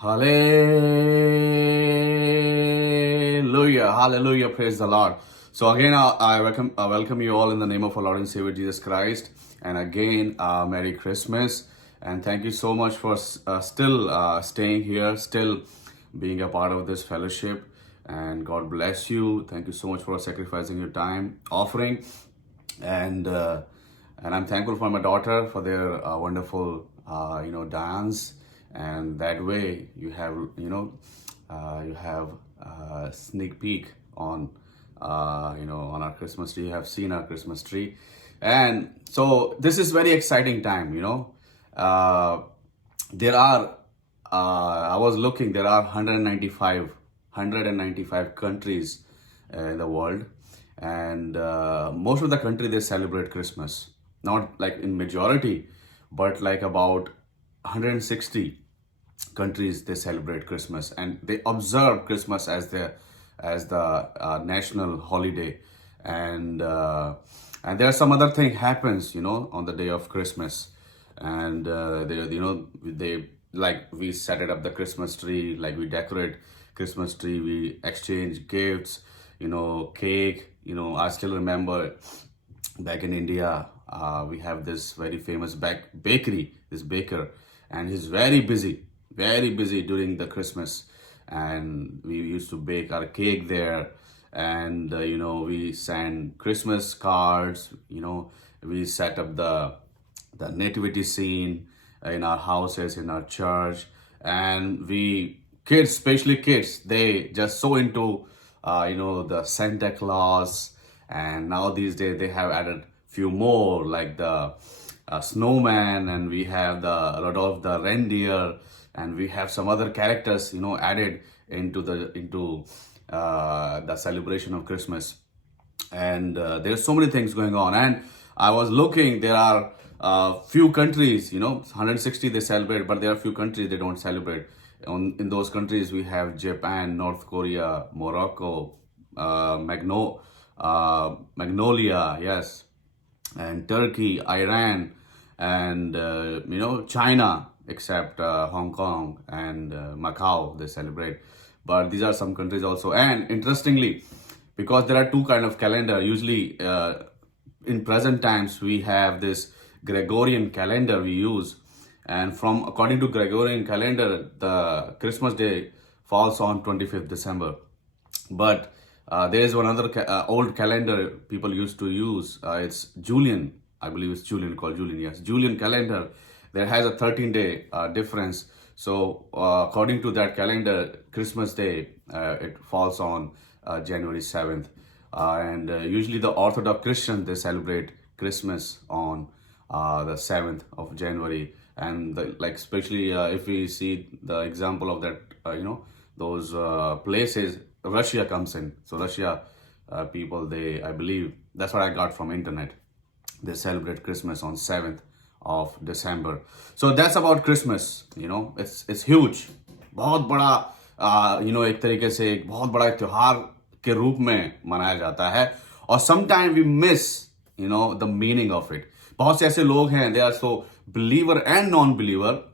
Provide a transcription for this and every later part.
Hallelujah, hallelujah, praise the Lord. So again, I welcome you all in the name of our Lord and Savior Jesus Christ. And again, Merry Christmas. And thank you so much for still staying here, still being a part of this fellowship. And God bless you. Thank you so much for sacrificing your time, offering. And I'm thankful for my daughter for their wonderful dance, and that way you have a sneak peek on on our Christmas tree. You have seen our Christmas tree, and so this is very exciting time. There are I was looking, there are 195 countries in the world, and most of the country they celebrate Christmas, not like in majority, but like about 160 countries they celebrate Christmas, and they observe Christmas as the national holiday. And uh, and there are some other thing happens on the day of Christmas. And they like we set it up the Christmas tree, like we decorate Christmas tree, we exchange gifts, cake. I still remember back in India, we have this very famous bakery, this baker, and he's very busy during the Christmas. And we used to bake our cake there, and we send Christmas cards. We set up the nativity scene in our houses, in our church. And we kids, especially kids, they just so into the Santa Claus. And now these days they have added few more, like the snowman, and we have the Rudolph the reindeer, and we have some other characters added into the celebration of Christmas. And there's so many things going on. And I was looking, there are few countries, 160 they celebrate, but there are few countries they don't celebrate. In those countries we have Japan, North Korea, Morocco, Magnolia, yes, and Turkey, Iran, and China, except Hong Kong and Macau, they celebrate. But these are some countries also. And interestingly, because there are two kind of calendar, usually in present times we have this Gregorian calendar we use. And from according to Gregorian calendar, the Christmas day falls on 25th December. But there is one other old calendar people used to use. It's Julian, I believe it's Julian, called Julian, yes, Julian calendar. There has a 13-day difference. So according to that calendar, Christmas day it falls on January 7th. And usually the Orthodox Christians, they celebrate Christmas on the 7th of January. And like especially if we see the example of that, those places, Russia comes in. So Russia people, they, I believe, that's what I got from internet. They celebrate Christmas on 7th of December. So that's about Christmas. It's huge. बहुत बड़ा एक तरीके से एक बहुत बड़ा त्योहार के रूप में मनाया जाता है. और sometime we miss the meaning of it. बहुत से ऐसे लोग हैं, they are so believer and non believer,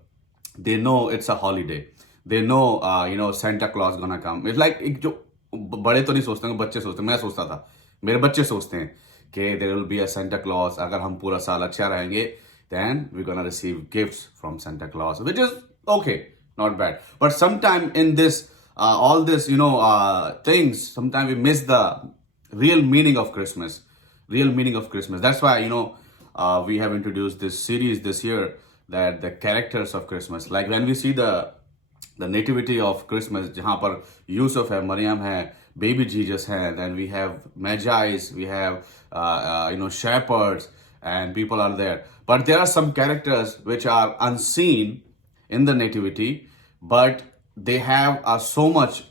they know it's a holiday. They know Santa Claus gonna come. It's like एक जो बड़े तो नहीं सोचते हैं, बच्चे सोचते हैं. मैं सोचता था, मेरे बच्चे सोचते हैं कि there will be a Santa Claus. अगर हम पूरा साल अच्छा रहेंगे, then we're gonna receive gifts from Santa Claus, which is okay, not bad. But sometime in this all this things, sometimes we miss the real meaning of Christmas. That's why we have introduced this series this year, that the characters of Christmas. Like when we see the nativity of Christmas, जहाँ पर यूसुफ है, मरियम है, baby Jesus है, then we have Magi's, we have shepherds, and people are there. But there are some characters which are unseen in the nativity, but they have so much,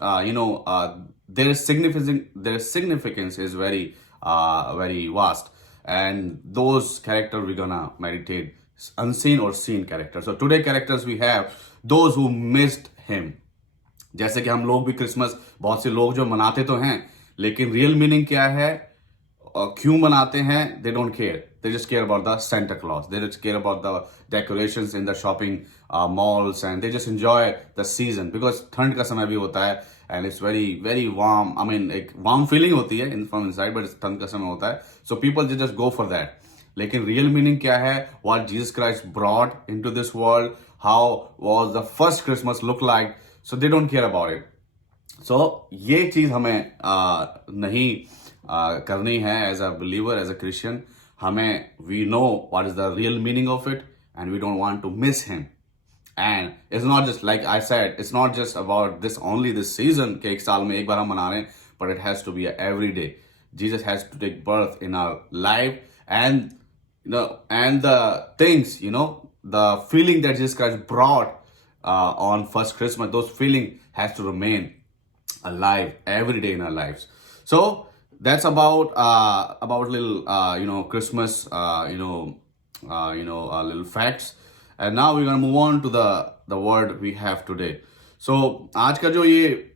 their significance is very vast. And those characters we're gonna meditate, unseen or seen characters. So today characters we have those who missed him. जैसे कि हम लोग भी Christmas, बहुत से लोग जो मनाते तो हैं, लेकिन रियल मीनिंग क्या है क्यों मनाते हैं, दे don't care, they just care about the Santa Claus, they just care about the decorations in the shopping malls and they just enjoy the season, because ठंड का समय भी होता है and it's very very warm, I mean एक warm feeling होती है in from inside, but ठंड का समय होता है, so people just go for that. लेकिन रियल मीनिंग क्या है, what Jesus Christ brought into this world, how was the first Christmas look like, so they don't care about it. So ये चीज हमें नहीं करनी है as a believer, as a Christian. हमें we know what is the real meaning of it and we don't want to miss him. And it's not just like I said, it's not just about this only this season कि एक साल में एक बार हम मना रहे हैं, but it has to be a every day. Jesus has to take birth in our life, and and the things, the feeling that Jesus Christ brought on first Christmas, those feeling has to remain alive every day in our lives. So that's about little Christmas little facts. And now we're going to move on to the word we have today. So आज का जो ये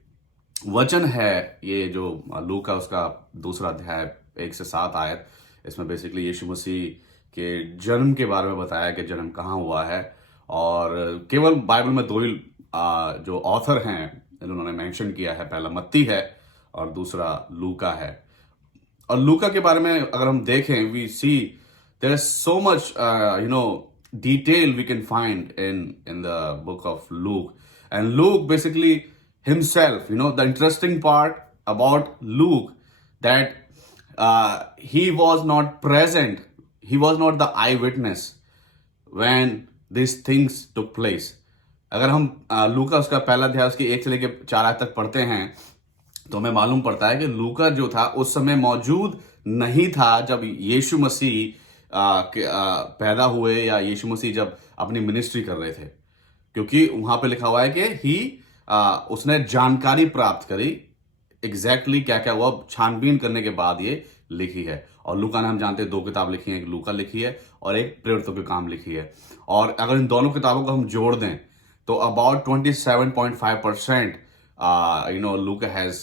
वचन है, ये जो लूका उसका दूसरा अध्याय 1 से 7 आयत, इसमें बेसिकली यीशु मसीह के जन्म के बारे में बताया कि जन्म कहाँ हुआ है. और केवल बाइबल में 2 ही जो ऑथर हैं इन्होंने मेंशन किया है, पहला मत्ती है और दूसरा लूका है. और लूका के बारे में अगर हम देखें, we see there is so much detail we can find in the book of Luke. And Luke basically himself, the interesting part about Luke, that he was not present, he was not the eyewitness when these things took place. अगर हम लूका उसका पहला अध्याय उसकी 1 से लेकर 4 आयत तक पढ़ते हैं तो हमें मालूम पड़ता है कि लूका जो था उस समय मौजूद नहीं था जब यीशु मसीह पैदा हुए या यीशु मसीह जब अपनी मिनिस्ट्री कर रहे थे, क्योंकि वहां पे लिखा हुआ है कि उसने जानकारी प्राप्त करी एग्जैक्टली क्या क्या हुआ, छानबीन करने के बाद ये लिखी है. और लूका ने हम जानते हैं 2 किताब लिखी है, एक लूका लिखी है और एक प्रेरितों के काम लिखी है. और अगर इन दोनों किताबों को हम जोड़ दें तो about 27.5% Luka has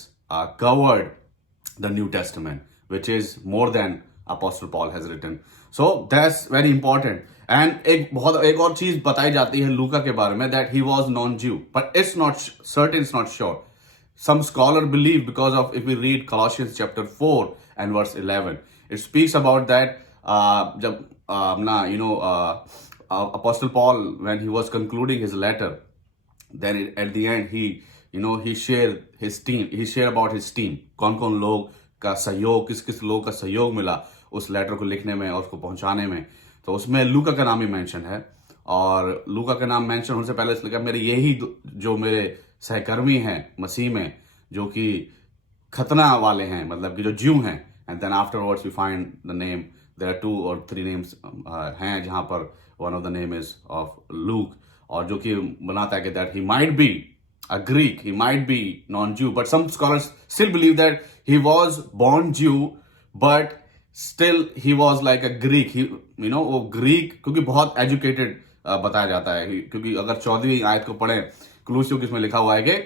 covered the new testament, which is more than Apostle Paul has written. So that's very important. And एक और चीज बताई जाती है लूका के बारे में, that he was non-Jew, but it's not certain, it's not sure. Some scholar believe because of, if we read Colossians chapter 4 and verse 11, it speaks about that जब Apostle Paul, when he was concluding his letter, then at the end he shared his team, he shared about his team, कौन-कौन लोग का सहयोग, किस-किस लोग का सहयोग मिला उस लेटर को लिखने में और उसको पहुंचाने में. तो उसमें लूका का नाम ही मेंशन है. और लूका का नाम मेंशन होने से पहले इसलिए मेरे यही जो मेरे सहकर्मी हैं मसीह में, जो कि खतना वाले हैं, मतलब कि जो ज्यू हैं. And then afterwards we find the name, there are 2 or 3 names हैं जहां पर one of the name is of Luke, और जो कि बनाता है कि that he might be a Greek, he might be non-Jew, but some scholars still believe that he was born Jew, but still he was like a Greek. वो Greek क्योंकि बहुत educated बताया जाता है, क्योंकि अगर 14वीं आयत को पढ़ें क्लूसियो किसमें लिखा हुआ है कि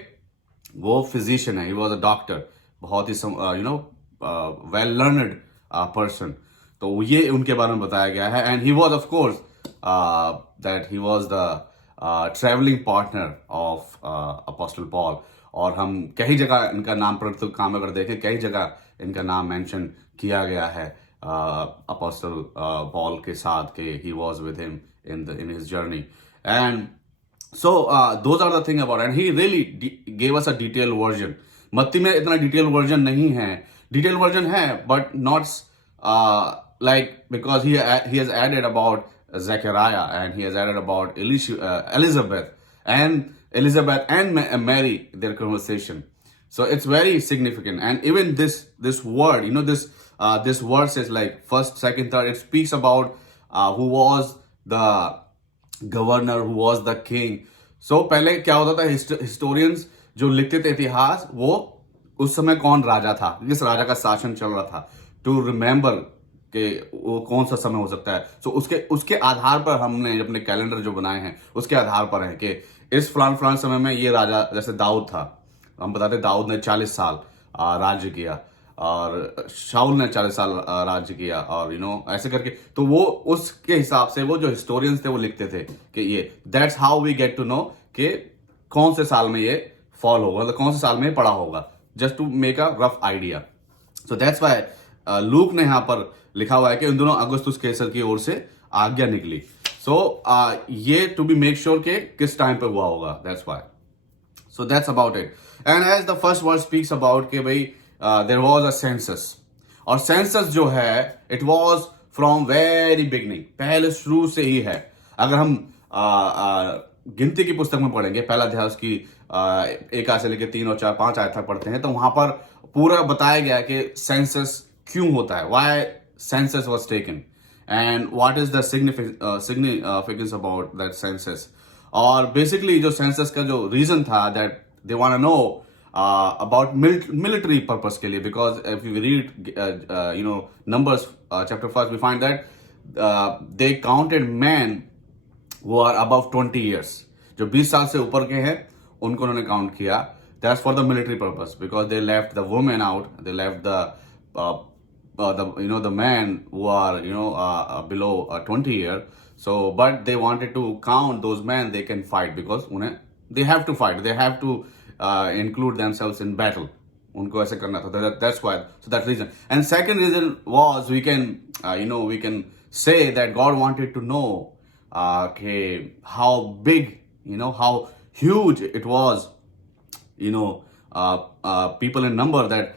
वो फिजिशियन है, he was a doctor, बहुत ही well learned person. तो ये उनके बारे में बताया गया है. And he was of course that he was the travelling partner of apostle Paul. और हम कई जगह इनका नाम प्रस्तुत तो काम अगर देखें, कई जगह इनका नाम मेंशन किया गया है अपोस्टल पॉल के साथ कि he was with him in his journey. And so those are the thing about, and he really gave us a detail version. मत्ती में इतना डिटेल वर्जन नहीं है, डिटेल वर्जन है but not like, because he has added about Zechariah, and he has added about Elizabeth and Mary, their conversation. So it's very significant. And even this word, this verse is like first, second, third. It speaks about who was the governor, who was the king. So पहले क्या होता था, historians जो लिखते थे इतिहास, वो उस समय कौन राजा था, किस राजा का शासन चल रहा था, to remember कि वो कौन सा समय हो सकता है. सो उसके आधार पर हमने अपने कैलेंडर जो बनाए हैं उसके आधार पर है कि इस फलान समय में ये राजा, जैसे दाऊद था, हम बताते दाऊद ने 40 साल राज्य किया. और शाउल ने 40 साल राज्य किया, और ऐसे करके। तो वो उसके हिसाब से वो जो हिस्टोरियंस थे वो लिखते थे कि ये that's how we get to know कि कौन से साल में ये फॉल होगा, मतलब कौन से साल में ये पड़ा होगा, just to make a rough idea. So that's why Luke ने यहाँ पर लिखा हुआ है कि उन दोनों अगस्तुस कैसर की ओर से आज्ञा निकली। सो ये टू बी मेक श्योर के किस टाइम पे हुआ होगा, that's why. So that's about it. And as the first verse speaks about कि भाई there was a census, और census जो है it was from very beginning, पहले शुरू से ही है। अगर हम गिनती की पुस्तक में पढ़ेंगे, पहला अध्याय उसकी 1 आयत से लेकर 3 और 4 5 आयत तक पढ़ते हैं, तो वहां पर पूरा बताया गया कि सेंसस क्यों होता है, why census was taken and what is the significance about that census। और बेसिकली जो सेंसस का जो रीजन था that they want to know about military purpose के लिए, because if you read numbers chapter 1 we find that they counted man वो are above 20 years, जो 20 साल से ऊपर के हैं उनको उन्होंने काउंट किया। That's for the military purpose, because they left the women out, they left the men who are below 20 year. So but they wanted to count those men they can fight, because they have to fight, they have to include themselves in battle, उनको ऐसे करना था। That's why, so that reason। And second reason was we can we can say that God wanted to know how big, how huge it was, people in number, that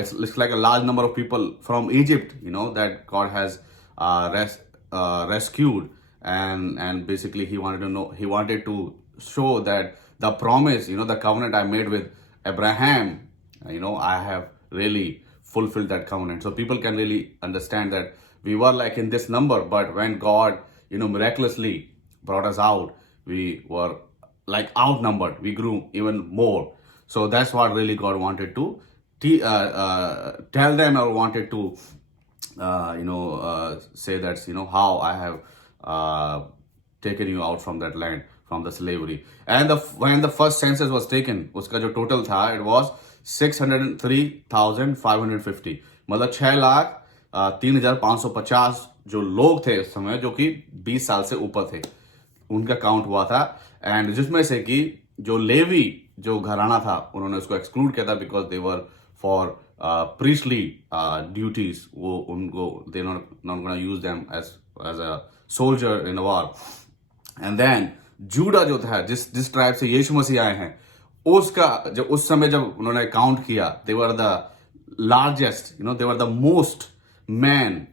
it's like a large number of people from Egypt, that God has rescued, and basically he wanted to show that the promise, the covenant I made with Abraham, I have really fulfilled that covenant. So people can really understand that we were like in this number, but when God, miraculously brought us out, we were like outnumbered, we grew even more. So that's what really God wanted to tell them, or wanted to say that how I have taken you out from that land, from the slavery। And when the first census was taken, उसका जो total था it was 603,550, मतलब 6,03,550 जो लोग थे उस समय, जो कि 20 साल से ऊपर थे, उनका काउंट हुआ था। एंड जिसमें से कि जो लेवी जो घराना था उन्होंने उसको एक्सक्लूड किया था, because they were for priestly duties, वो उनको they not gonna use them as a soldier in a war। and then Judah जो था, जिस ट्राइब से यीशु मसीह आए हैं, उसका जब उस समय जब उन्होंने काउंट किया, they were the largest, they were the most men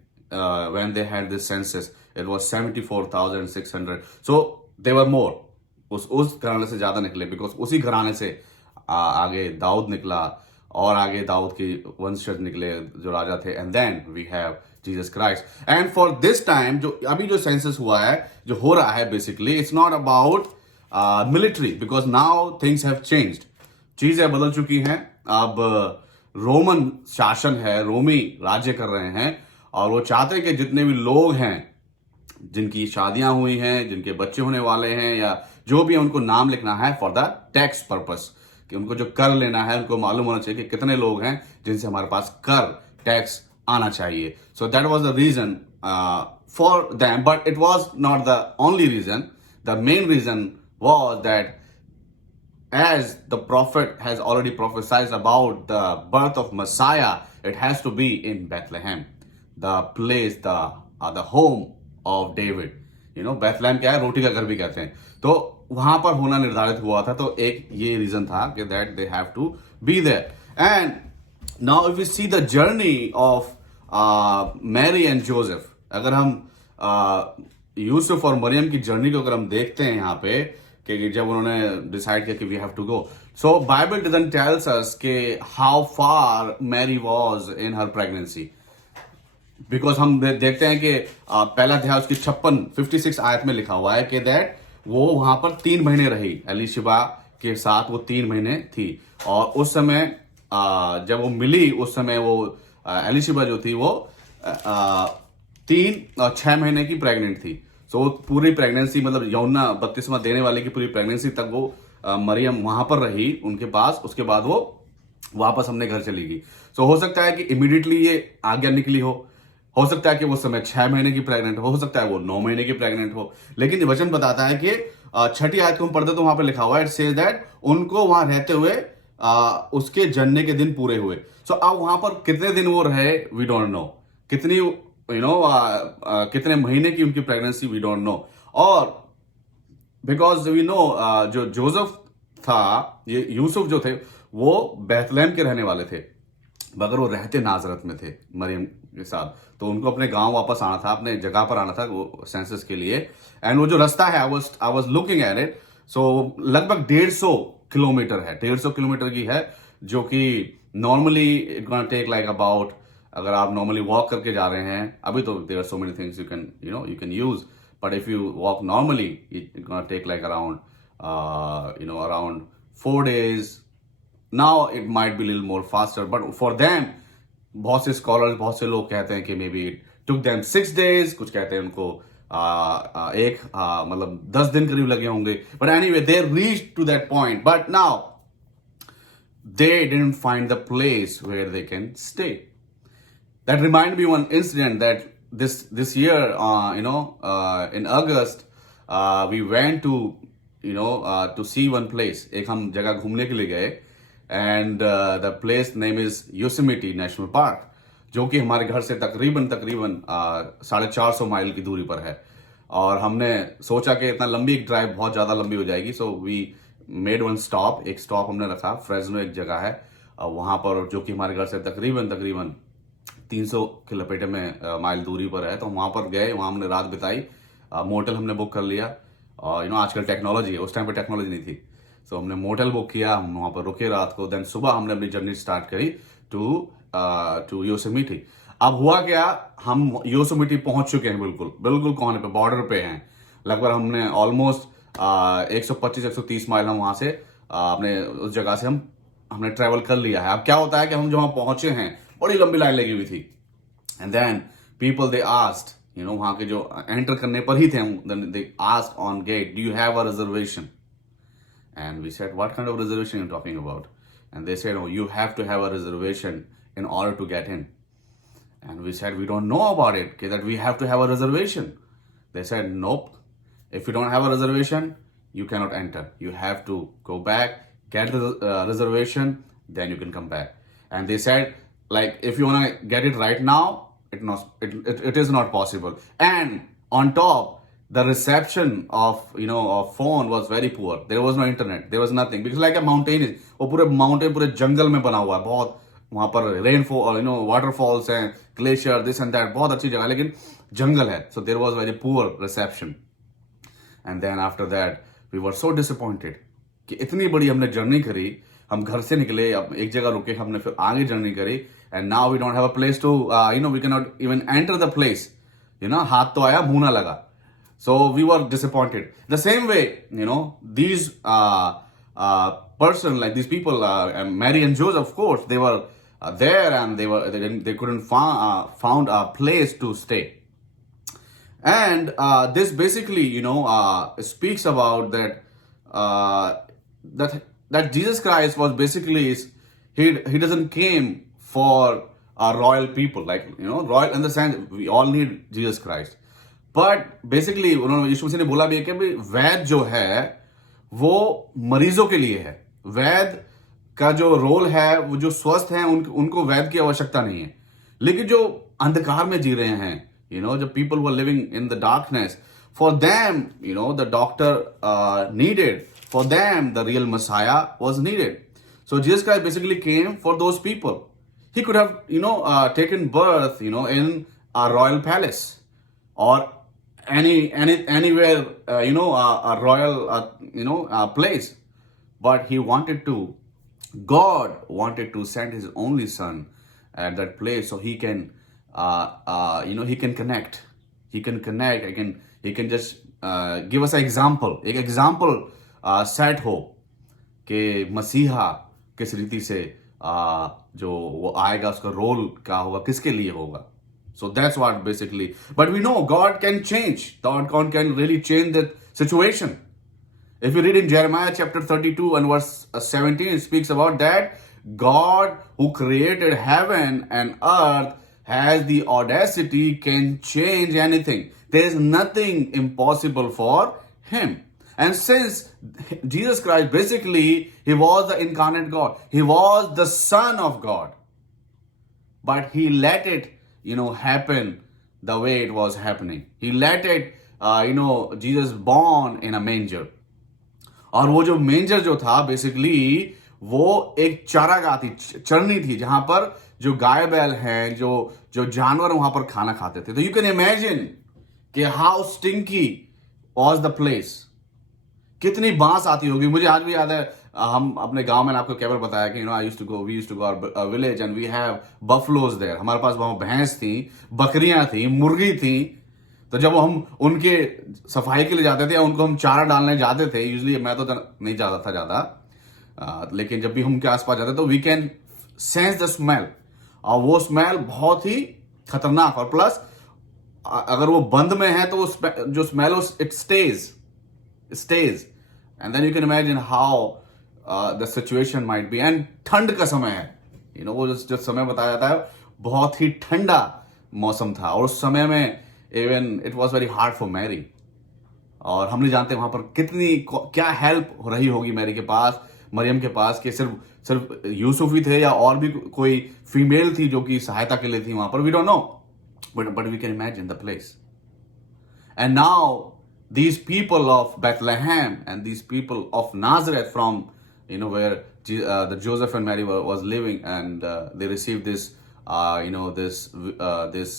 when they had this census, it was 74,600। so they were more, उस घराने से ज्यादा निकले, बिकॉज उसी घराने से आगे दाऊद निकला, और आगे दाऊद के वंशज निकले जो राजा थे, and then we have Jesus Christ. And for this time जो अभी जो सेंसस हुआ है, जो हो रहा है, basically it's not about military, because now things have changed, चीजें बदल चुकी हैं। अब रोमन शासन है, रोमी राज्य कर रहे हैं, और वो चाहते हैं कि जितने भी लोग हैं जिनकी शादियां हुई हैं, जिनके बच्चे होने वाले हैं, या जो भी उनको नाम लिखना है फॉर द टैक्स पर्पस, कि उनको जो कर लेना है उनको मालूम होना चाहिए कि कितने लोग हैं जिनसे हमारे पास कर टैक्स आना चाहिए। So that was the reason for them, but it was not the only reason. The main reason was that as the prophet has already prophesied about the birth of Messiah, it has to be in Bethlehem, the place, the home of David। Bethlehem क्या है, रोटी का घर भी कहते हैं, तो वहां पर होना निर्धारित हुआ था। तो एक ये रीजन था कि that they have to be there. And now if you see the journey of Mary and Joseph, अगर हम यूसुफ और मरियम की जर्नी को अगर हम देखते हैं यहाँ पे, कि जब उन्होंने डिसाइड किया कि we have to go, so Bible doesn't tells us कि how far Mary was in her pregnancy, because हम देखते हैं कि पहला अध्याय उसकी 56 आयत में लिखा हुआ है कि दैट वो वहां पर 3 महीने रही, एलिशिबा के साथ वो 3 महीने थी। और उस समय जब वो मिली, उस समय वो एलिशिबा जो थी वो 3 और 6 महीने की प्रेग्नेंट थी। सो पूरी प्रेगनेंसी, मतलब यौना बपतिस्मा देने वाले की पूरी प्रेगनेंसी तक वो मरियम वहां पर रही उनके पास। उसके बाद वो वापस हमने घर चली गई। सो हो सकता है कि इमीडिएटली ये आज्ञा निकली हो सकता है कि वो समय 6 महीने की प्रेग्नेंट हो सकता है वो 9 महीने की प्रेग्नेंट हो, लेकिन वचन बताता है कि छठी आयत को हम पढ़ते तो वहां पे लिखा हुआ है, इट सेज दैट उनको वहां रहते हुए उसके जन्ने के दिन पूरे हुए। सो अब वहां पर कितने दिन वो रहे वी डोंट नो, कितनी कितने महीने की उनकी प्रेगनेंसी वी डोंट नो। और बिकॉज वी नो जो जोसेफ था, ये यूसुफ जो थे वो बैतलहम के रहने वाले थे, मगर वो रहते नाजरत में थे मरियम के साथ, तो उनको अपने गांव वापस आना था, अपने जगह पर आना था वो सेंसस के लिए। एंड वो जो रास्ता है I was looking at it, so लगभग 150 किलोमीटर है, 150 किलोमीटर की है, जो कि normally it gonna take like about, अगर आप नॉर्मली वॉक करके जा रहे हैं, अभी तो there are so many things you can use, but if you walk normally it gonna take like around around 4 days. Now it might be a little more faster, but for them, बहुत से scholars, बहुत से लोग कहते हैं कि may be it took them 6 days, कुछ कहते हैं उनको मतलब 10 दिन करीब लगे होंगे, but anyway they reach to that point, but now they didn't find the place where they can stay. That reminded me one incident that this year, in August, we went to to see one place. एक हम जगह घूमने के लिए गए, and the place name is Yosemite National Park, जो कि हमारे घर से तकरीबन 450 माइल की दूरी पर है। और हमने सोचा कि इतना लंबी एक ड्राइव बहुत ज़्यादा लंबी हो जाएगी, so we made one stop, एक स्टॉप हमने रखा, फ्रेजनो एक जगह है वहाँ पर, जो कि हमारे घर से तकरीबन 300 के लपेटे में माइल दूरी पर है। तो वहाँ पर गए, वहाँ हमने रात बिताई, मोटल हमने बुक कर लिया, और आजकल टेक्नोलॉजी है, उस टाइम पे टेक्नोलॉजी नहीं थी, सो हमने मोटल बुक किया, हम वहाँ पर रुके रात को, देन सुबह हमने अपनी जर्नी स्टार्ट करी टू योसेमिटी। अब हुआ क्या, हम योसेमिटी पहुंच चुके हैं, बिल्कुल कोने पे, बॉर्डर पे हैं, लगभग हमने ऑलमोस्ट 125-130 माइल हम वहाँ से अपने उस जगह से हमने ट्रेवल कर लिया है। अब क्या होता है कि हम जो वहाँ पहुंचे हैं, बड़ी लंबी लाइन लगी हुई थी, and then people they asked, वहां के जो एंटर करने पर ही थे हम, they asked on gate, do you have a reservation? And we said, what kind of reservation you talking about? And they said, you have to have a reservation in order to get in. And we said, we don't know about it, that we have to have a reservation. They said, nope. If you don't have a reservation, you cannot enter. You have to go back, get the reservation, then you can come back. And they said, like, if you want to get it right now, it is not possible. And on top, the reception of phone was very poor. There was no internet. There was nothing. Because like a mountain is, वो पूरे mountain पूरे जंगल में बना हुआ है, बहुत वहाँ पर रेनफॉल, वाटरफॉल्स हैं, ग्लेशियर, दिस एंड दैट, बहुत अच्छी जगह, लेकिन जंगल है. So there was very poor reception. And then after that we were so disappointed कि इतनी बड़ी हमने जर्नी करी, हम घर से निकले, अब एक जगह रुके, हमने फिर आगे जर्नी करी, and now we don't have a place to we can not even enter the place. हाथ तो आया, मुंह ना लगा. So we were disappointed. The same way, these person, like these people, Mary and Joseph, of course, they were there, and they couldn't found a place to stay. And this basically, speaks about that Jesus Christ was basically he doesn't came for royal people, like royal in the sense we all need Jesus Christ. But basically उन्होंने, यीशु मसीह ने बोला भी है कि वैद जो है वो मरीजों के लिए है. वैद का जो रोल है, वो जो स्वस्थ हैं उनको वैद की आवश्यकता नहीं है. लेकिन जो अंधकार में जी रहे हैं, जो people who are living in the darkness, for them the doctor needed, for them the real messiah was needed. So Jesus Christ basically came for those people. He could have taken birth in a royal palace or anywhere, a royal place, but God wanted to send his only son at that place, so he can he can connect, he can just give us an example, एक example set हो कि मसीहा किस रीति से जो वो आएगा, उसका रोल क्या होगा, किसके लिए होगा. So that's what basically. But we know God can change. God can really change that situation. If you read in Jeremiah chapter 32 and verse 17, it speaks about that God who created heaven and earth has the audacity, can change anything. There is nothing impossible for him. And since Jesus Christ, basically, he was the incarnate God. He was the Son of God. But he let it, happen the way it was happening. He let it, Jesus born in a manger. और वो जो मेंजर जो था basically वो एक चारागाह थी, चरनी थी, जहां पर जो गाय बैल हैं, जो जो जानवर वहां पर खाना खाते थे. तो यू कैन इमेजिन कि how stinky was the place. कितनी बांस आती होगी. मुझे आज भी याद है, हम अपने गांव में, आपको केवल बताया कि I used to go village and we have buffaloes there. हमारे पास वहां भैंस थी, बकरियां थी, मुर्गी थी. तो जब हम उनके सफाई के लिए जाते थे या उनको हम चारा डालने जाते थे, यूजली मैं तो नहीं जाता था ज्यादा, लेकिन जब भी हम उनके आसपास जाते तो we can sense the smell. और वो स्मेल बहुत ही खतरनाक. और प्लस अगर वो बंद में है तो जो smell it stays and then you can imagine how the situation might be. And ठंड का समय है, वो जो समय बताया जाता है, बहुत ही ठंडा मौसम था. और उस समय में even it was very hard for Mary. और हम नहीं जानते वहां पर क्या हेल्प हो रही होगी मैरी के पास, मरियम के पास, कि सिर्फ यूसुफ ही थे या और भी कोई फीमेल थी जो कि सहायता के लिए थी वहां पर. We don't know, but we can imagine the place. And now these people of Bethlehem and these people of Nazareth from where the Joseph and Mary was living, and they received this this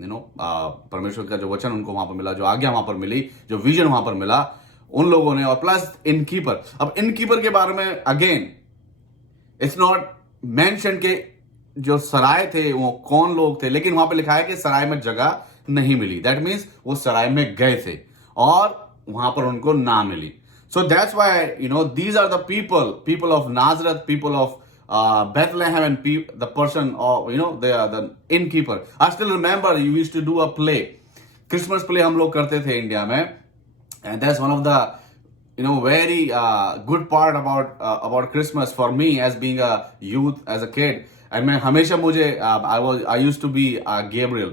परमेश्वर का जो वचन उनको वहां पर मिला, जो आज्ञा वहां पर मिली, जो विजन वहां पर मिला उन लोगों ने. और प्लस इनकीपर. अब इनकीपर के बारे में अगेन इट्स नॉट मेंशन के जो सराय थे वो कौन लोग थे, लेकिन वहां पर लिखा है कि सराय में जगह नहीं मिली. दैट मीन्स वो सराय में गए थे और वहां पर उनको ना मिली. So that's why these are the people of Nazareth, people of Bethlehem, and the person of they are the innkeeper. I still remember you used to do a play, Christmas play हम लोग करते थे India में, and that's one of the very good part about Christmas for me as being a youth, as a kid. And मैं हमेशा मुझे I used to be Gabriel.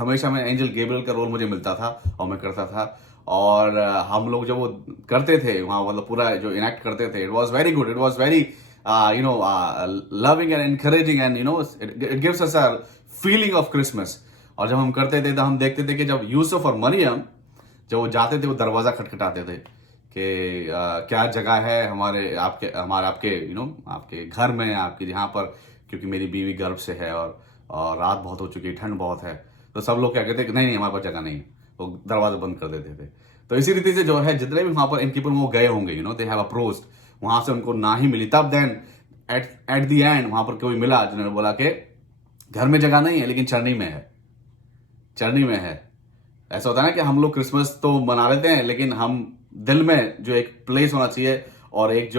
हमेशा मैं एंजल गेब्रियल का रोल मुझे मिलता था और मैं करता था. और हम लोग जब वो करते थे वहाँ, मतलब पूरा जो इनैक्ट करते थे, it was very good. It was very loving and encouraging, and it gives us a feeling of Christmas. और जब हम करते थे तो हम देखते थे कि जब यूसुफ और मरियम जब वो जाते थे, वो दरवाजा खटखटाते थे कि क्या जगह है हमारे आपके आपके घर में, आपके यहाँ पर, क्योंकि मेरी बीवी गर्भ से है और रात बहुत हो चुकी है, ठंड बहुत है. तो सब लोग क्या कहते कि नहीं हमारे पास जगह नहीं है, वो दरवाजा बंद कर देते थे. तो इसी रीति से जो है जितने भी वहां पर इनकीपर वो गए होंगे, दे हैव अप्रोच्ड, वहां से उनको ना ही मिली. तब देन एट द एंड वहां पर कोई मिला जिन्होंने बोला कि घर में जगह नहीं है लेकिन चरनी में है. ऐसा होता है ना कि हम लोग क्रिसमस तो मना लेते हैं, लेकिन हम दिल में जो एक प्लेस होना चाहिए और एक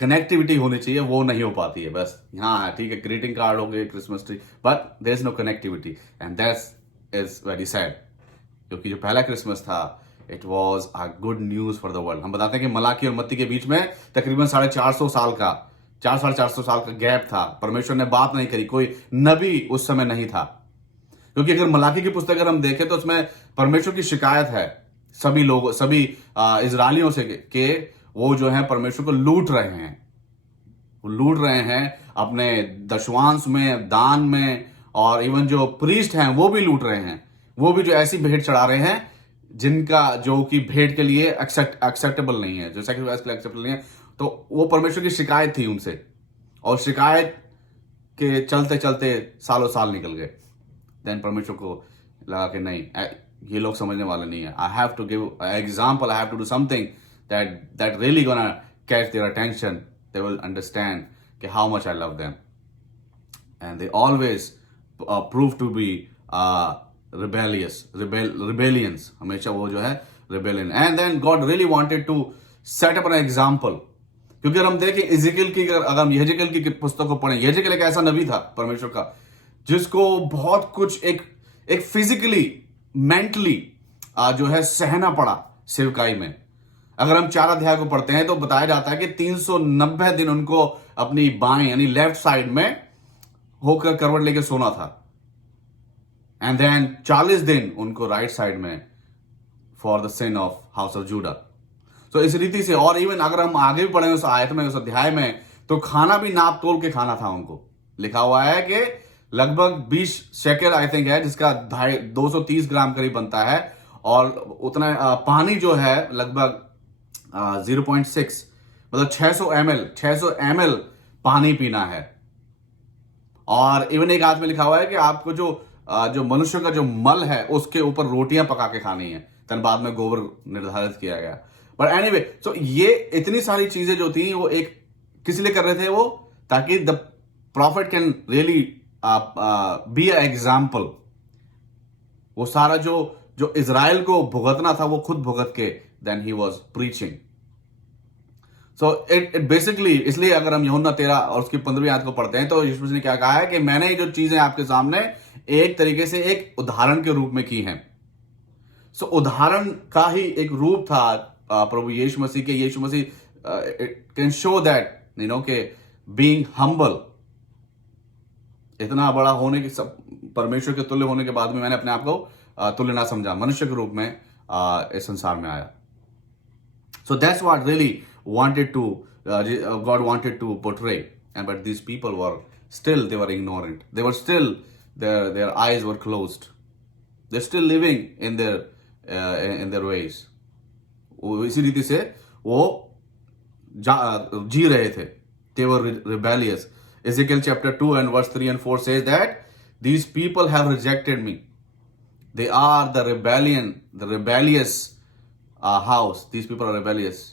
कनेक्टिविटी होनी चाहिए, वो नहीं हो पाती है. बस हाँ ठीक है, ग्रीटिंग कार्ड हो गए, Christmas tree, but there is no connectivity, and that's is very sad. क्योंकि जो पहला क्रिसमस था, it was a good news for the world. हम बताते हैं कि मलाकी और मत्ती के बीच में तकरीबन 450 साल का 450 साल का गैप था. परमेश्वर ने बात नहीं करी, कोई नबी उस समय नहीं था. क्योंकि अगर मलाकी की पुस्तक अगर हम देखें तो उसमें परमेश्वर की शिकायत है सभी इजरायलियों से कि वो जो है परमेश्वर को लूट रहे हैं अपने दशवांश में, दान में, और इवन जो प्रीस्ट हैं वो भी लूट रहे हैं. वो भी जो ऐसी भेंट चढ़ा रहे हैं जिनका जो कि भेंट के लिए एक्सेप्टेबल नहीं है, जो सैक्रिफाइस के लिए एक्सेप्टेबल नहीं है. तो वो परमेश्वर की शिकायत थी उनसे, और शिकायत के चलते चलते सालों साल निकल गए. देन परमेश्वर को लगा कि नहीं, ये लोग समझने वाले नहीं है. I have to give example, I have to do something that really gonna catch their attention. They will understand कि how much I love them. And they always prove to be rebellions. हमेशा वो जो है rebellion. And then God really wanted to set up an example. क्योंकि अगर हम देखें इज़ेकियल की, अगर हम यहेजकेल की पुस्तक को पढ़ें, यहेजकेल एक ऐसा नबी था परमेश्वर का जिसको बहुत कुछ एक फिजिकली, मेंटली जो है सहना पड़ा सेवकाई में. अगर हम 4 अध्याय को पढ़ते हैं तो बताया जाता है कि 390 दिन उनको अपनी बाएं यानी लेफ्ट साइड में होकर करवट लेके सोना था, एंड देन 40 दिन उनको राइट साइड में for the sin of house of Judah. तो इस रीति से, और इवन अगर हम आगे भी पढ़ें उस आयत में, उस अध्याय में, तो खाना भी नाप तोल के खाना था उनको। लिखा हुआ है कि लगभग 20 शेकेल आई थिंक है, जिसका 230 ग्राम करीब बनता है, और उतना पानी जो है लगभग 0.6 मतलब 600 ml पानी पीना है। और इवन एक आयत में लिखा हुआ है कि आपको जो मनुष्य का जो मल है उसके ऊपर रोटियां पका के खानी है, तन बाद में गोबर निर्धारित किया गया। बट एनीवे, सो ये इतनी सारी चीजें जो थी वो एक किस लिए कर रहे थे वो, ताकि the profit can really be a example. वो सारा जो इजराइल को भुगतना था वो खुद भुगत के then he was preaching. So it basically, इसलिए अगर हम यूहन्ना 13 और उसकी 15वीं आयत को पढ़ते हैं तो यीशु मसीह ने क्या कहा है कि मैंने ये जो चीजें आपके सामने एक तरीके से एक उदाहरण के रूप में की हैं। सो उदाहरण का ही एक रूप था प्रभु यीशु मसीह के। यीशु मसीह कैन शो दैट के बीइंग हम्बल, इतना बड़ा होने के, सब परमेश्वर के तुल्य होने के बाद में मैंने अपने आप को तुल्य ना समझा, मनुष्य के रूप में इस संसार में आया। So that's what really wanted to God wanted to portray, and but these people were still, they were ignorant, they were still, their eyes were closed, they're still living in their ways। वो इसी रीति से वो जी रहे थे। they were rebellious। Ezekiel chapter 2 and verse 3 and 4 says that these people have rejected me, they are the rebellious house, these people are rebellious।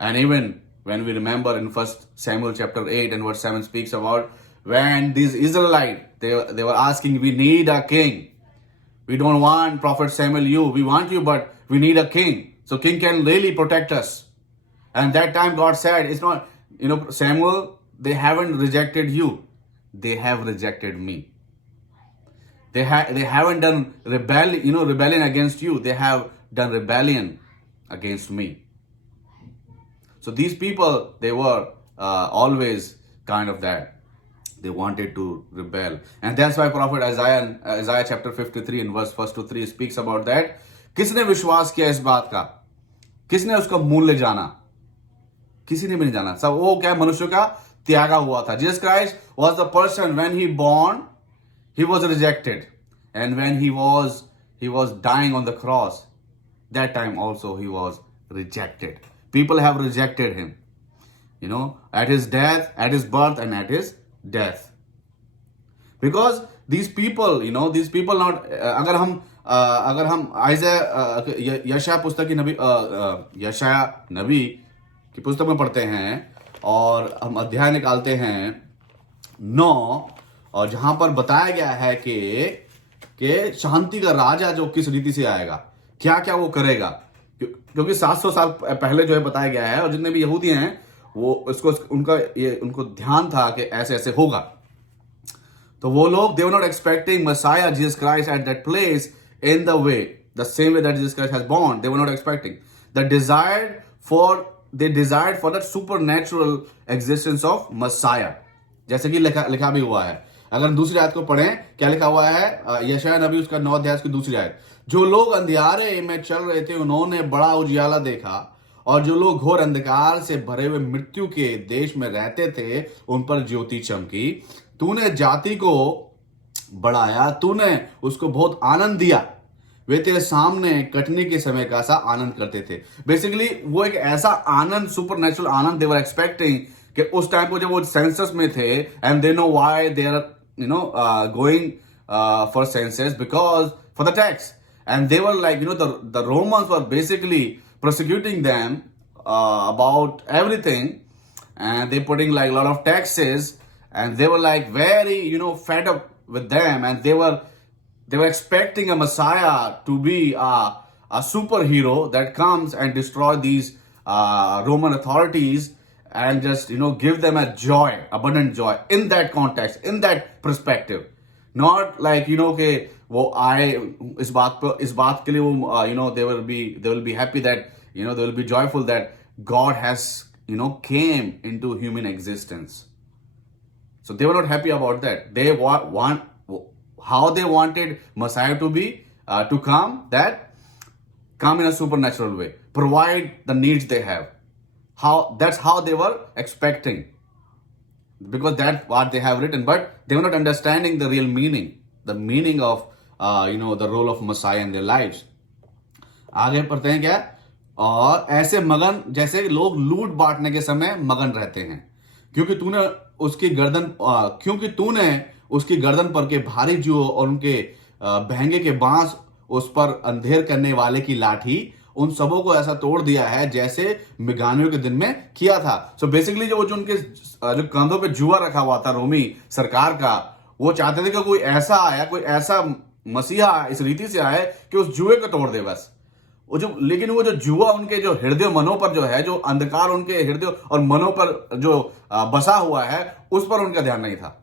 And even when we remember in 1 Samuel chapter 8 and verse 7 speaks about when these Israelites, they were asking, we need a king. We don't want Prophet Samuel, we want you, but we need a king. So king can really protect us. And that time God said, it's not, Samuel, they haven't rejected you. They have rejected me. They haven't done rebellion against you. They have done rebellion against me. So these people, they were always kind of that. They wanted to rebel. And that's why prophet Isaiah chapter 53 in verse 1 to 3 speaks about that. किसने विश्वास किया इस बात का? किसने उसका मूल्य जाना? किसी ने भी नहीं जाना। सब वो क्या मनुष्य का त्यागा हुआ था। Jesus Christ was the person when he born, he was rejected. And when he was dying on the cross, that time also he was rejected. People have rejected him, at his death, at his birth, and at his death. Because these people, these people not, अगर हम यशाया पुस्तक की यशाया नबी की पुस्तक में पढ़ते हैं और हम अध्याय निकालते हैं 9, और जहां पर बताया गया है कि शांति का राजा जो किस रीति से आएगा, क्या क्या वो करेगा, क्योंकि 700 साल पहले जो है बताया गया है, और जितने भी यहूदी हैं वो उनको ध्यान था कि ऐसे ऐसे होगा। तो वो लोग, they were not expecting Messiah Jesus Christ at that place in the way, the same way that Jesus Christ has born. They were not expecting. They desired for that supernatural existence of Messiah, जैसे कि लिखा भी हुआ है। अगर दूसरी आयत को पढ़ें, क्या लिखा हुआ है यशाया नबी उसका 9 अध्याय की दूसरी आयत, जो लोग अंधियारे में चल रहे थे उन्होंने बड़ा उजियाला देखा, और जो लोग घोर अंधकार से भरे हुए मृत्यु के देश में रहते थे उन पर ज्योति चमकी। तूने जाति को बढ़ाया, तूने उसको बहुत आनंद दिया, वे तेरे सामने कटने के समय का सा आनंद करते थे। बेसिकली वो एक ऐसा आनंद, supernatural Anand they were expecting कि उस टाइम को जब वो सेंसस में थे, and they know why they are going for census, because for the tax. And they were like, the Romans were basically prosecuting them about everything, and they putting like a lot of taxes, and they were like very, fed up with them, and they were expecting a Messiah to be a superhero that comes and destroy these Roman authorities and just, give them a joy, abundant joy in that context, in that perspective. Not like, कि वो आए इस बात के लिए वो they will be happy that they will be joyful that God has, came into human existence. So they were not happy about that. They want how they wanted Messiah to be, to come in a supernatural way, provide the needs they have. That's how they were expecting, because that's what they have written, but they were not understanding the real meaning of the role of Messiah in their lives. आगे पढ़ते हैं क्या, और ऐसे मगन जैसे लोग लूट बांटने के समय मगन रहते हैं, क्योंकि तूने उसकी गर्दन पर के भारी जुओं और उनके बहंगे के बांस, उस पर अंधेर करने वाले की लाठी, उन सबों को ऐसा तोड़ दिया है जैसे मिगानियों के दिन में किया था. सो बेसिकली जो उनके जो कंधों पे जुआ रखा हुआ था रोमी सरकार का, वो चाहते थे कि कोई ऐसा मसीहा इस रीति से आए कि उस जुए को तोड़ दे बस. लेकिन वो जो जुआ उनके जो हृदय मनों पर जो है, जो अंधकार उनके हृदय और मनों पर जो बसा हुआ है, उस पर उनका ध्यान नहीं था.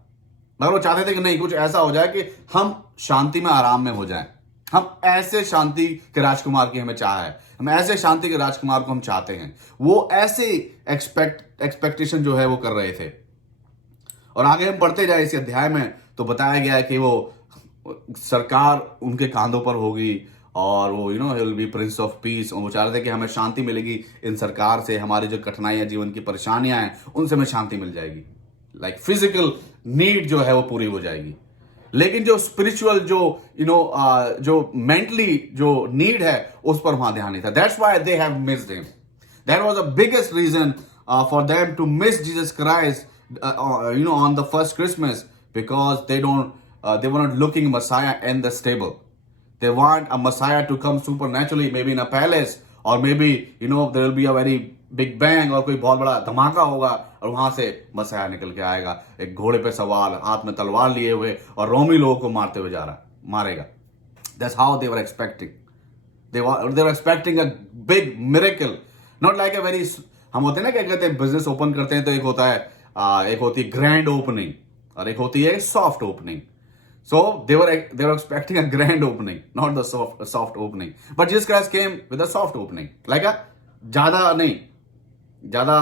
मगर वो चाहते थे कि नहीं, कुछ ऐसा हो जाए कि हम शांति में, आराम में हो जाएं. हम ऐसे शांति के राजकुमार की हमें चाह है, हम ऐसे शांति के राजकुमार को हम चाहते हैं. वो ऐसे एक्सपेक्टेशन जो है वो कर रहे थे. और आगे हम पढ़ते जाए इस अध्याय में, तो बताया गया है कि वो सरकार उनके कांधों पर होगी, और वो he will be Prince of piece. और वो चाह रहे थे कि हमें शांति मिलेगी इन सरकार से, हमारी जो कठिनाइयां, जीवन की परेशानियां हैं, उनसे हमें शांति मिल जाएगी. लाइक फिजिकल नीड जो है वो पूरी हो जाएगी. लेकिन जो स्पिरिचुअल जो मेंटली जो नीड है, उस पर वहां ध्यान नहीं था. That's why they have missed him. That was the biggest reason for them to miss Jesus Christ on the first Christmas, because they were not looking Messiah in the stable. They want a Messiah to come supernaturally, maybe in a palace, or maybe there will be a very big bang, और कोई बहुत बड़ा धमाका होगा और वहां से मसीहा निकल के आएगा, एक घोड़े पे सवार, हाथ में तलवार लिए हुए, और रोमी लोगों को मारते हुए मारेगा. That's how they were expecting. They were expecting a big miracle, not like a very, हम होते हैं ना, क्या कहते हैं, बिजनेस ओपन करते हैं तो एक होती है ग्रैंड ओपनिंग, और एक होती है soft opening. So they were expecting a grand opening, not the soft opening. But Jesus Christ came with a soft opening, like a ज्यादा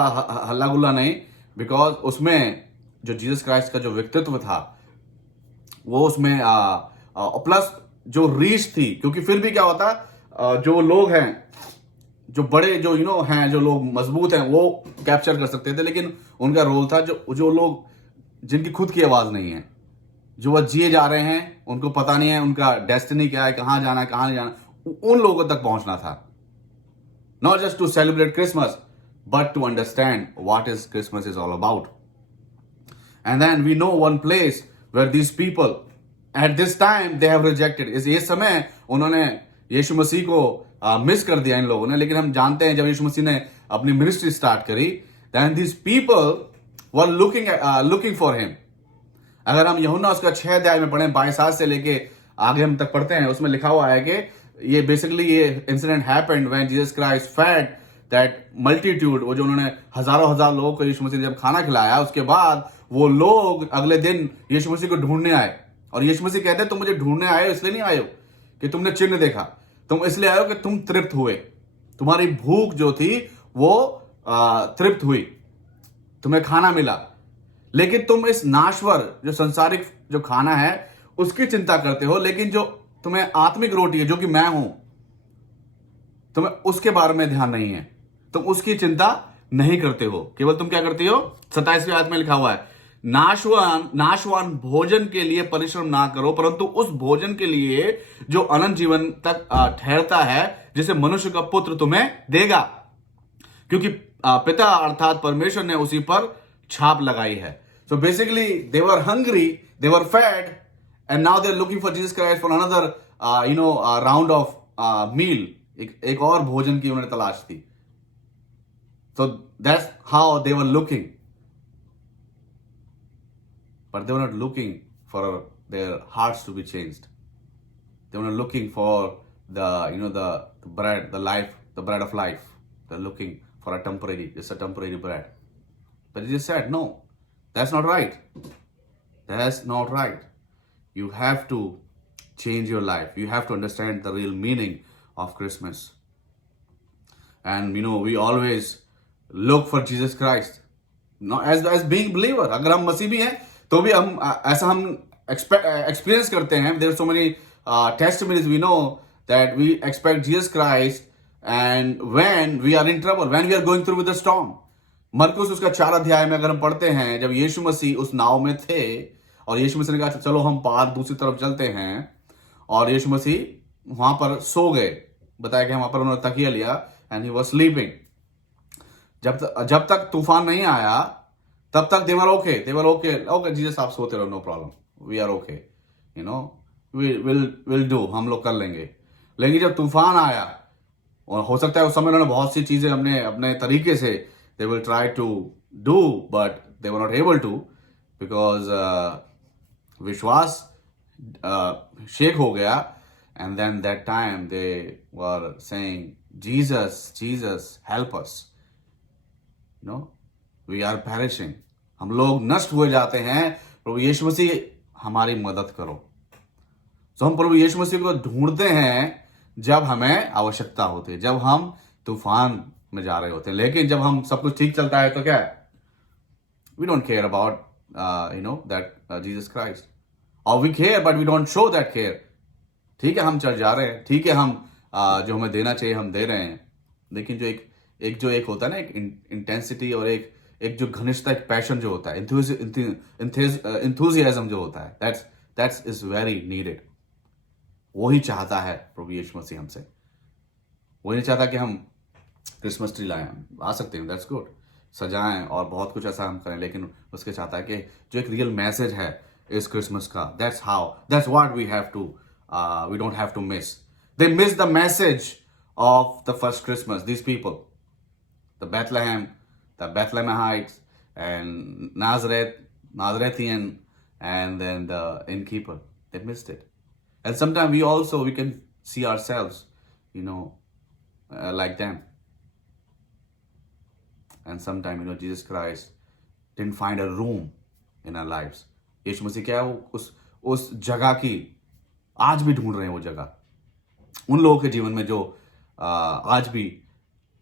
हल्ला गुल्ला नहीं, बिकॉज उसमें जो जीसस क्राइस्ट का जो व्यक्तित्व था, वो उसमें प्लस जो रीच थी. क्योंकि फिर भी क्या होता, जो लोग हैं, जो बड़े जो हैं, जो लोग मजबूत हैं, वो कैप्चर कर सकते थे, लेकिन उनका रोल था जो लोग जिनकी खुद की आवाज नहीं है, जो वह जिए जा रहे हैं, उनको पता नहीं है उनका डेस्टिनी क्या है, कहां जाना है, कहां नहीं जाना, उन लोगों तक पहुंचना था. Not just to celebrate Christmas, but to understand what is Christmas is all about. And then we know one place where these people at this time they have rejected. ये समय उन्होंने यीशु मसीह को मिस कर दिया इन लोगों ने. लेकिन हम जानते हैं जब यीशु मसीह ने अपनी मिनिस्ट्री स्टार्ट करी, then these people were looking for him. अगर हम यूहन्ना उसका 6 अध्याय में पढ़ें, 22 से लेके आगे हम तक पढ़ते हैं, उसमें लिखा हुआ है कि ये incident happened when Jesus Christ fed that multitude. वो जो उन्होंने हजारों लोगों को यीशु मसीह ने जब खाना खिलाया, उसके बाद वो लोग अगले दिन यीशु मसीह को ढूंढने आए. और यीशु मसीह कहते हैं, तुम मुझे ढूंढने आए हो, इसलिए नहीं आए हो कि तुमने चिन्ह देखा, तुम इसलिए आए हो कि तुम तृप्त हुए, तुम्हारी भूख जो थी वो तृप्त हुई, तुम्हें खाना मिला. लेकिन तुम इस नाश्वर जो संसारिक जो खाना है उसकी चिंता करते हो, लेकिन जो तुम्हें आत्मिक रोटी है, जो कि मैं हूं, तुम्हें उसके बारे में ध्यान नहीं है, तुम उसकी चिंता नहीं करते हो. केवल तुम क्या करते हो, 27वीं आयत में लिखा हुआ है, नाशवान भोजन के लिए परिश्रम ना करो, परंतु उस भोजन के लिए जो अनंत जीवन तक ठहरता है, जिसे मनुष्य का पुत्र तुम्हें देगा, क्योंकि पिता अर्थात परमेश्वर ने उसी पर छाप लगाई है. So basically they were hungry, they were fed, and now they're looking for Jesus Christ for another round of meal. एक और भोजन की उन्हें तलाश थी. So that's how they were looking, but they were not looking for their hearts to be changed. They were not looking for the bread, the life, the bread of life. They're looking for a temporary bread. But Jesus said, no, that's not right. That's not right. You have to change your life. You have to understand the real meaning of Christmas. and we always look for Jesus Christ. No, as being believer, अगर हम मसीह भी हैं तो भी हम ऐसा हम experience करते हैं. There are so many testimonies we know that we expect Jesus Christ, and when we are in trouble, when we are going through with the storm. मरकुस उसका 4 अध्याय में अगर हम पढ़ते हैं, जब यीशु मसीह उस नाव में थे और यीशु मसीह ने कहा चलो हम पार दूसरी तरफ चलते हैं, और यीशु मसीह वहां पर सो गए. बताया कि वहां पर उन्होंने तकिया लिया एंड ही वाज स्लीपिंग. जब तक तूफान नहीं आया तब तक देवर ओके जीसस आप सोते रहो, no problem, we are okay, will do, हम लोग कर लेंगे. लेकिन जब तूफान आया, और हो सकता है उस समय उन्होंने बहुत सी चीजें अपने तरीके से they will try to do, but they were not able to, because विश्वास शेक हो गया. And then that time they were saying Jesus help us, we are perishing, हम लोग नष्ट हुए जाते हैं, प्रभु यीशु मसीह हमारी मदद करो. तो हम प्रभु यीशु मसीह को ढूंढते हैं जब हमें आवश्यकता होती है, जब हम तूफान में जा रहे होते हैं. लेकिन जब हम सब कुछ ठीक चलता है तो क्या है, we don't care about that Jesus Christ, और we care but we don't show that care. ठीक है, हम चल जा रहे हैं, ठीक है, हम जो हमें देना चाहिए हम दे रहे हैं, लेकिन जो एक होता है ना, एक इंटेंसिटी और एक जो घनिष्ठता, एक पैशन जो होता है, इंथुजियाज्म जो होता है, दैट्स इज वेरी नीडेड. वही चाहता है प्रभु यीशु मसीह हमसे. वही नहीं चाहता कि हम क्रिसमस ट्री लाएं, आ सकते हैं, दैट्स गुड, सजाएं और बहुत कुछ ऐसा हम करें, लेकिन उसके चाहता है कि जो एक रियल मैसेज है इस क्रिसमस का, that's what we have to, we don't have to miss. They miss the message of the first Christmas, these people, the Bethlehemites and Nazarethian, and then the innkeeper, they missed it. And sometimes we can see ourselves, like them. And sometimes, Jesus Christ didn't find a room in our lives. यीशु मसीह क्या है, उस जगह की आज भी ढूंढ रहे हैं. वो जगह उन लोगों के जीवन में जो आज भी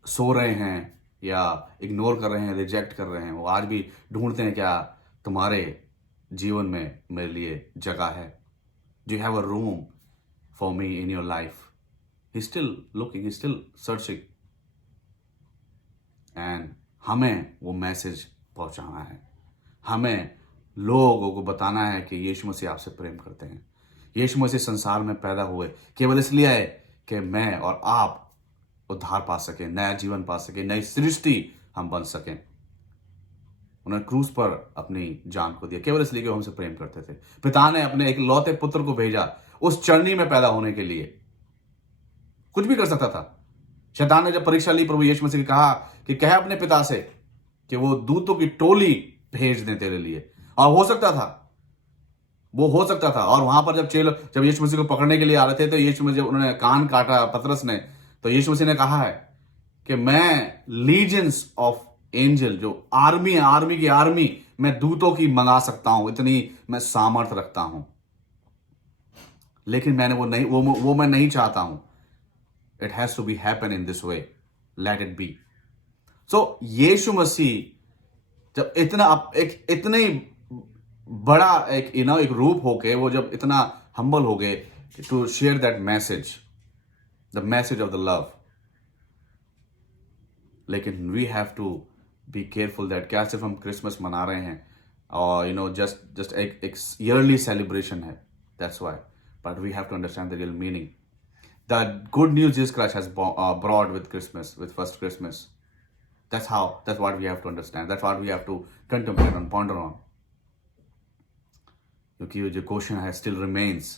सो रहे हैं या इग्नोर कर रहे हैं, रिजेक्ट कर रहे हैं, वो आज भी ढूंढते हैं क्या तुम्हारे जीवन में मेरे लिए जगह है. Do you have a room for me in your life? He still looking, he still searching. And हमें वो मैसेज पहुंचाना है, हमें लोगों को बताना है कि यीशु मसीह आपसे प्रेम करते हैं. यीशु मसीह संसार में पैदा हुए केवल इसलिए है कि मैं और आप उद्धार पा सके, नया जीवन पा सके, नई सृष्टि हम बन सकें. उन्होंने क्रूस पर अपनी जान को दिया केवल इसलिए कि वो हमसे प्रेम करते थे. पिता ने अपने एक लौते पुत्र को भेजा उस चरनी में पैदा होने के लिए. कुछ भी कर सकता था. शैतान ने जब परीक्षा ली, प्रभु यीशु मसीह ने कहा कि कह अपने पिता से कि वो दूतों की टोली भेज दें तेरे लिए. और वो हो सकता था. और वहां पर जब यीशु मसीह को पकड़ने के लिए आ रहे थे, तो यीशु मसीह, जब उन्होंने कान काटा पतरस ने, तो यीशु मसीह ने कहा है कि मैं लीजेंस ऑफ एंजल, जो आर्मी है, आर्मी की आर्मी, मैं दूतों की मंगा सकता हूं, इतनी मैं सामर्थ्य रखता हूं. लेकिन मैंने वो मैं नहीं चाहता हूं. It has to be happen in this way, let it be. So Yeshu Masih जब इतने बड़ा एक रूप होके, वो जब इतना हम्बल हो गए to share that message, the message of the love. लेकिन we have to be careful that क्या सिर्फ हम क्रिसमस मना रहे हैं और just एक yearly celebration है, that's why, but we have to understand the real meaning. The good news Jesus Christ has brought with Christmas, with first Christmas. That's what we have to understand. That's what we have to contemplate and ponder on. क्योंकि जो question है still remains,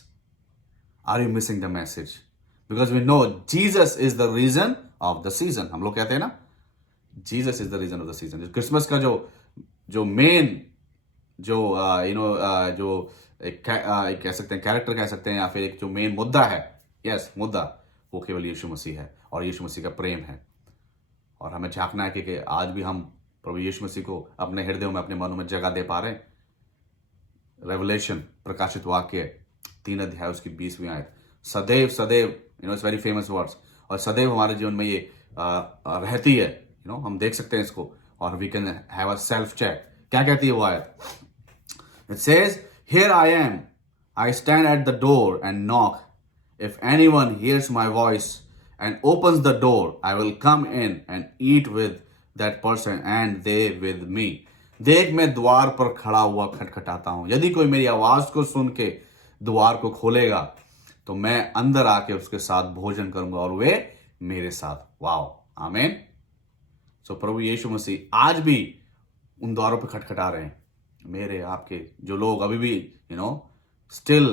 are you missing the message? Because we know Jesus is the reason of the season. हम लोग कहते हैं ना, Jesus is the reason of the season. Christmas का जो मेन जो एक कह सकते हैं, कैरेक्टर कह सकते हैं, या फिर एक जो मेन मुद्दा है, मुद्दा, वो केवल यीशु मसीह है और यीशु मसीह का प्रेम है. और हमें झांकना है कि आज भी हम प्रभु यीशु मसीह को अपने हृदयों में, अपने मनों में जगह दे पा रहे हैं. रेवलेशन, प्रकाशित वाक्य 3 अध्याय उसकी 20वीं आयत, सदैव, इट्स वेरी फेमस वर्ड्स, और सदैव हमारे जीवन में ये रहती है, हम देख सकते हैं इसको, और we can have a self check. क्या कहती है वो आयत? It says, "Here I am. I stand at the door and knock. If anyone hears my voice and opens the door, I will come in and eat with that person and they with me." देख, मैं द्वार पर खड़ा हुआ खटखटाता हूं। यदि कोई मेरी आवाज को सुन के द्वार को खोलेगा तो मैं अंदर आके उसके साथ भोजन करूंगा और वे मेरे साथ। वाओ, आमीन। सो प्रभु यीशु मसीह आज भी उन द्वारों पर खटखटा रहे हैं। मेरे आपके जो लोग अभी भी स्टिल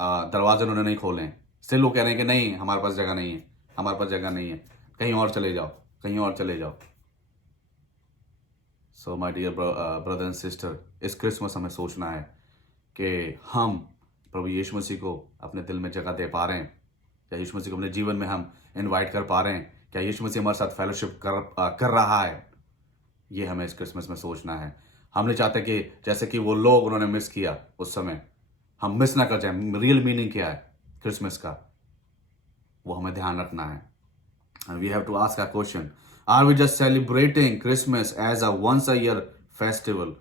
दरवाजे उन्होंने नहीं खोले हैं, स्टिल वो कह रहे हैं कि नहीं, हमारे पास जगह नहीं है, हमारे पास जगह नहीं है, कहीं और चले जाओ, कहीं और चले जाओ। So my dear brother and sister, इस क्रिसमस हमें सोचना है कि हम प्रभु यीशु मसीह को अपने दिल में जगह दे पा रहे हैं, क्या यीशु मसीह को अपने जीवन में हम इनवाइट कर पा रहे हैं, क्या यीशु मसीह हमारे साथ फेलोशिप कर रहा है। ये हमें इस क्रिसमस में सोचना है। हम नहीं चाहते कि जैसे कि वो लोग उन्होंने मिस किया उस समय, हम मिस ना कर जाए। रियल मीनिंग क्या है क्रिसमस का, वो हमें ध्यान रखना है। And we have to ask a question, are we just celebrating Christmas as a once a year festival,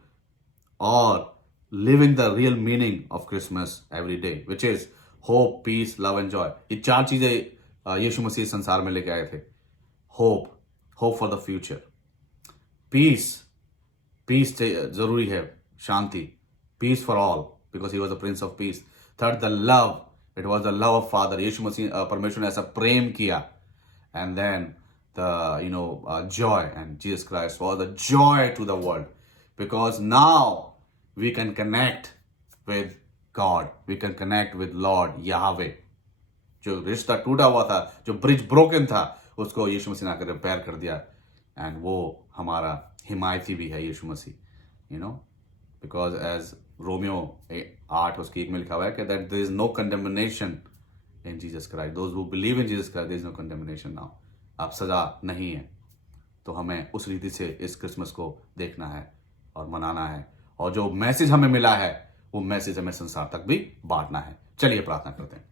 और living the real meaning of Christmas every day, which is hope, peace, love and joy. ये 4 चीजें यीशु मसीह संसार में लेके आए थे। Hope for the future, peace जरूरी है, शांति, peace for all, because he was the prince of peace. Third, the love, it was the love of father. Yeshu Masih परमेश्वर ने ऐसा प्रेम किया। And then the joy, and Jesus Christ was the joy to the world, because now we can connect with God, we can connect with Lord Yahweh. जो रिश्ता टूटा हुआ था, जो ब्रिज ब्रोकन था, उसको यीशु मसीह ने आकर रिपेयर कर दिया। एंड वो हमारा हिमायती भी है यीशु मसीह, बिकॉज एज रोमियो 8 उसकी 1 में लिखा हुआ है कि that there is no condemnation in Jesus Christ, those who believe in Jesus Christ, there is no condemnation now. अब सजा नहीं है। तो हमें उस रीति से इस क्रिसमस को देखना है और मनाना है, और जो मैसेज हमें मिला है वो मैसेज हमें संसार तक भी बांटना है। चलिए प्रार्थना करते हैं।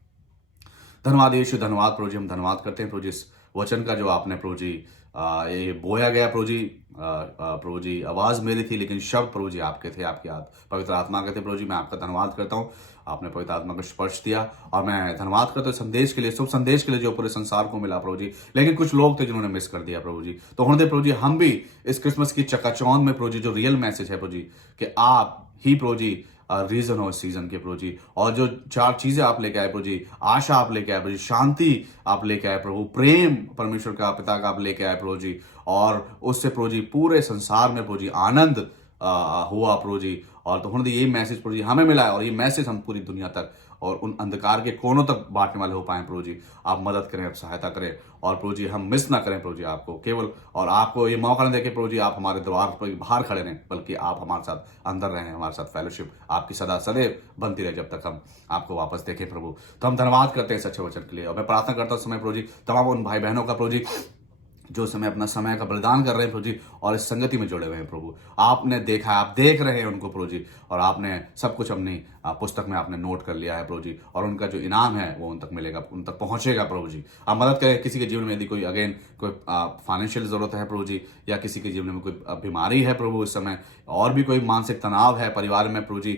धन्यवाद यीशु, धन्यवाद प्रभु जी, हम धन्यवाद करते हैं प्रभु जी इस वचन का जो आपने प्रभु जी ये बोया गया प्रभु जी आवाज़ मेरी थी लेकिन शब्द प्रभु जी आपके थे, आपकी पवित्र आत्मा के थे प्रभु जी। मैं आपका धन्यवाद करता हूँ, आपने पवित्र आत्मा को स्पर्श दिया, और मैं धन्यवाद करता हूँ संदेश के लिए, शुभ संदेश के लिए जो पूरे संसार को मिला प्रभु जी। लेकिन कुछ लोग थे जिन्होंने मिस कर दिया प्रभु जी। तो होने दे प्रभु जी, हम भी इस क्रिसमस की चकाचौंध में प्रभु जी जो रियल मैसेज है प्रभु जी, कि आप ही प्रभु जी रीजन हो इस सीजन के प्रभु जी, और जो 4 चीजें आप लेके आए प्रभु जी, आशा आप लेके आए प्रभु जी, शांति आप लेके आए प्रभु, प्रेम परमेश्वर का पिता का आप लेके आए प्रभु जी, और उससे प्रभु जी पूरे संसार में प्रभु जी आनंद हुआ प्रभु जी। और तो यही मैसेज प्रभु जी हमें मिला है, और ये मैसेज हम पूरी दुनिया तक और उन अंधकार के कोनों तक बांटने वाले हो पाए प्रभु जी। आप मदद करें, आप सहायता करें, और प्रभु जी हम मिस ना करें प्रभु जी आपको केवल, और आपको ये मौका न देके प्रभु जी आप हमारे द्वार पर बाहर खड़े रहें, बल्कि आप हमारे साथ अंदर रहें, हमारे साथ फेलोशिप आपकी सदा सदैव बनती रहे जब तक हम आपको वापस देखें प्रभु। तो हम धन्यवाद करते हैं सच्चे वचन के लिए, और मैं प्रार्थना करता हूँ समय प्रभु जी तमाम उन भाई बहनों का प्रभु जी जो समय अपना समय का बलिदान कर रहे हैं प्रभु जी, और इस संगति में जुड़े हुए हैं प्रभु। आपने देखा, आप देख रहे हैं उनको प्रभु जी, और आपने सब कुछ अपनी पुस्तक में आपने नोट कर लिया है प्रभु जी, और उनका जो इनाम है वो उन तक मिलेगा, उन तक पहुंचेगा प्रभु जी। आप मदद करें, किसी के जीवन में यदि कोई कोई फाइनेंशियल जरूरत है प्रभु जी, या किसी के जीवन में कोई बीमारी है प्रभु इस समय, और भी कोई मानसिक तनाव है परिवार में प्रभु जी,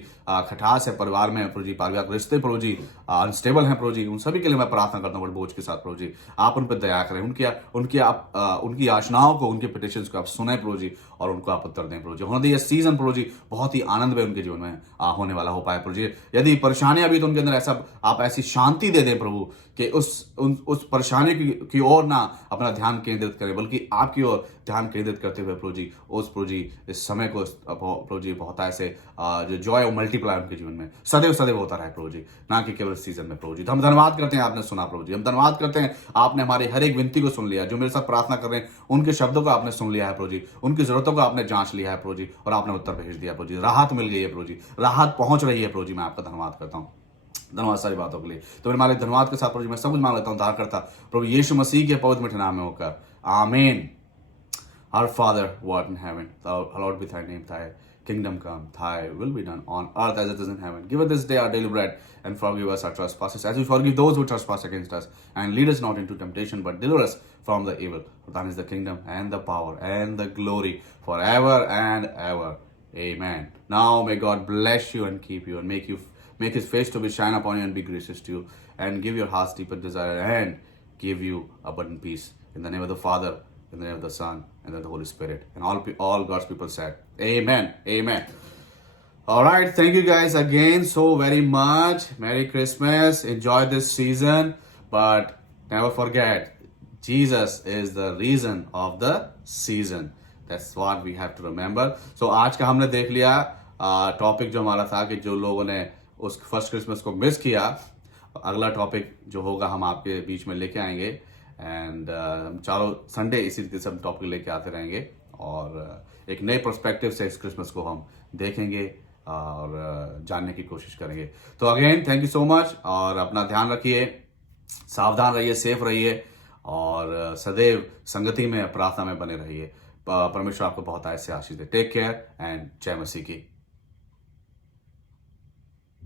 खटास है परिवार में प्रभु जी, पारिवारिक रिश्ते प्रभु जी अनस्टेबल हैं प्रभु जी, उन सभी के लिए मैं प्रार्थना करता हूँ बड़े बोझ के साथ प्रभु जी। आप उन पर दया करें, उनकी याचनाओं को, उनके पिटिशंस को आप सुने प्रभु जी, और उनको आप उत्तर दें प्रभु जी। होने ये सीजन प्रभु जी बहुत ही आनंद में उनके जीवन में होने वाला हो पाए प्रभु जी। यदि परेशानियां भी तो उनके अंदर ऐसा आप ऐसी शांति दे दें प्रभु कि उस परेशानी की ओर ना अपना ध्यान केंद्रित करें, बल्कि आपकी ओर ध्यान केंद्रित करते हुए प्रभु जी प्रभु जी इस समय को प्रभु जी बहुत ऐसे जो जॉय और मल्टीप्लाई उनके जीवन में सदैव सदैव होता रहे प्रभु जी, ना कि केवल सीजन में प्रभु जी। तो हम धन्यवाद करते हैं, आपने सुना प्रभु जी, हम धन्यवाद करते हैं आपने हमारी हर एक विनती को सुन लिया, जो मेरे साथ प्रार्थना कर रहे हैं उनके शब्दों को आपने सुन लिया है प्रभु जी, उनकी जरूरतों को आपने जांच लिया है प्रभु जी, और आपने उत्तर भेज दिया प्रभु जी। राहत मिल गई है प्रभु जी, राहत पहुंच रही है प्रभु जी। मैं आपका धन्यवाद करता हूँ, धन्यवाद सारी बातों के लिए। तो मेरे मालिक धन्यवाद के साथ प्रभु जी मैं सब कुछ मांग लेता हूँ उद्धार करता प्रभु यीशु मसीह के पवित्र मीठे नाम में होकर, आमीन। Our Father, who art in heaven, hallowed be thy name, thy Kingdom come, thy will be done on earth as it is in heaven. Give us this day our daily bread, and forgive us our trespasses, as we forgive those who trespass against us. And lead us not into temptation, but deliver us from the evil. For thine is the kingdom, and the power, and the glory, forever and ever. Amen. Now may God bless you and keep you, and make his face to be shine upon you and be gracious to you, and give your heart's deepest desire, and give you abundant peace. In the name of the Father, in the name of the Son, and of the Holy Spirit. And all God's people said, Amen. Amen. All right. Thank you guys again so very much. Merry Christmas. Enjoy this season. But never forget, Jesus is the reason of the season. That's what we have to remember. So आज का हमने देख लिया topic जो हमारा था कि जो लोगों ने उस फर्स्ट क्रिसमस को मिस किया, अगला टॉपिक जो होगा हम आपके बीच में लेके आएंगे. एंड हम चारों संडे इसी तरीके से हम टॉपिक लेके आते रहेंगे और एक नए पर्सपेक्टिव से इस क्रिसमस को हम देखेंगे और जानने की कोशिश करेंगे. तो again thank you so much और अपना ध्यान रखिए, सावधान रहिए, सेफ रहिए और सदैव संगति में प्रार्थना में बने रहिए. परमेश्वर आपको बहुत ऐसे आशीष दे. टेक केयर एंड जय मसीह की.